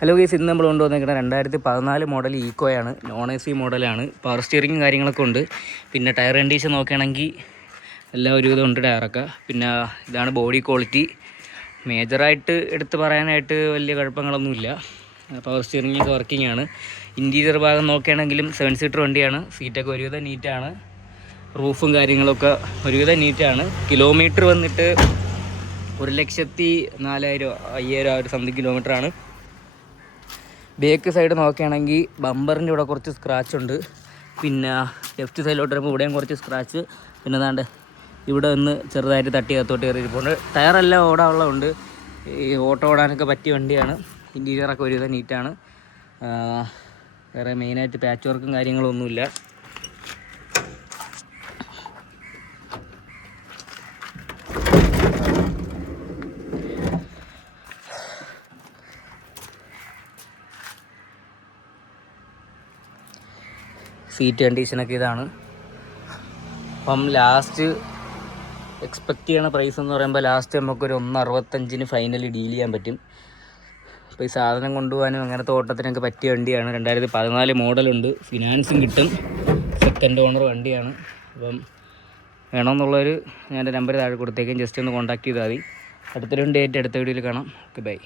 Hello guys, ഇന്ന് നമ്മൾ കൊണ്ടുവന്നിരിക്കുന്നത് 2014 മോഡൽ ഈക്കോയാണ്. നോൺ AC മോഡലാണ്. പവർ സ്റ്റിയറിങ്ങും കാര്യങ്ങളൊക്കെ ഉണ്ട്. പിന്നെ ടയർ കണ്ടീഷൻ നോക്കുകയാണെങ്കിൽ എല്ലാം ഒരുവിധം ഉണ്ട് ടയറൊക്കെ. പിന്നെ ഇതാണ് ബോഡി ക്വാളിറ്റി. മേജറായിട്ട് എടുത്ത് പറയാനായിട്ട് വലിയ കുഴപ്പങ്ങളൊന്നുമില്ല. പവർ സ്റ്റിയറിങ്ങൊക്കെ വർക്കിംഗ് ആണ്. ഇൻറ്റീരിയർ ഭാഗം നോക്കുകയാണെങ്കിലും 7 സീറ്റർ വണ്ടിയാണ്. സീറ്റൊക്കെ ഒരുവിധം നീറ്റാണ്. റൂഫും കാര്യങ്ങളൊക്കെ ഒരുവിധം നീറ്റാണ്. കിലോമീറ്റർ വന്നിട്ട് 1,04,000 5,000 ആ ഒരു സംതിങ് കിലോമീറ്ററാണ്. ബാക്ക് സൈഡ് നോക്കുകയാണെങ്കിൽ ബമ്പറിൻ്റെ ഇവിടെ കുറച്ച് സ്ക്രാച്ച് ഉണ്ട്. പിന്നെ ലെഫ്റ്റ് സൈഡിലോട്ട് വരുമ്പോൾ ഇവിടെയും കുറച്ച് സ്ക്രാച്ച്. പിന്നെ അതാണ്ട് ഇവിടെ ഒന്ന് ചെറുതായിട്ട് തട്ടി അകത്തോട്ട് കയറിയിരിപ്പുണ്ട്. ടയറെല്ലാം ഓടാനുള്ളതുണ്ട്. ഈ ഓട്ടോ ഓടാനൊക്കെ പറ്റിയ വണ്ടിയാണ്. ഇൻറ്റീരിയറൊക്കെ ഒരുവിധം നീറ്റാണ്. വേറെ മെയിനായിട്ട് പാച്ച് വർക്കും കാര്യങ്ങളൊന്നുമില്ല. സീറ്റ് കണ്ടീഷനൊക്കെ ഇതാണ്. അപ്പം ലാസ്റ്റ് എക്സ്പെക്റ്റ് ചെയ്യണ പ്രൈസ് എന്ന് പറയുമ്പോൾ ലാസ്റ്റ് നമുക്കൊരു 1,65 ഫൈനലി ഡീൽ ചെയ്യാൻ പറ്റും. അപ്പോൾ ഈ സാധനം കൊണ്ടുപോകാനും അങ്ങനത്തെ ഓട്ടത്തിനൊക്കെ പറ്റിയ വണ്ടിയാണ്. 2014 മോഡലുണ്ട്. ഫിനാൻസും കിട്ടും. സെക്കൻഡ് ഓണർ വണ്ടിയാണ്. അപ്പം വേണമെന്നുള്ളൊരു ഞാൻ എൻ്റെ നമ്പർ താഴെ കൊടുത്തേക്കും. ജസ്റ്റ് ഒന്ന് കോൺടാക്ട് ചെയ്താൽ മതി. അടുത്തൊരു ഡേറ്റ് അടുത്ത വീഡിയോയിൽ കാണാം. Okay, by.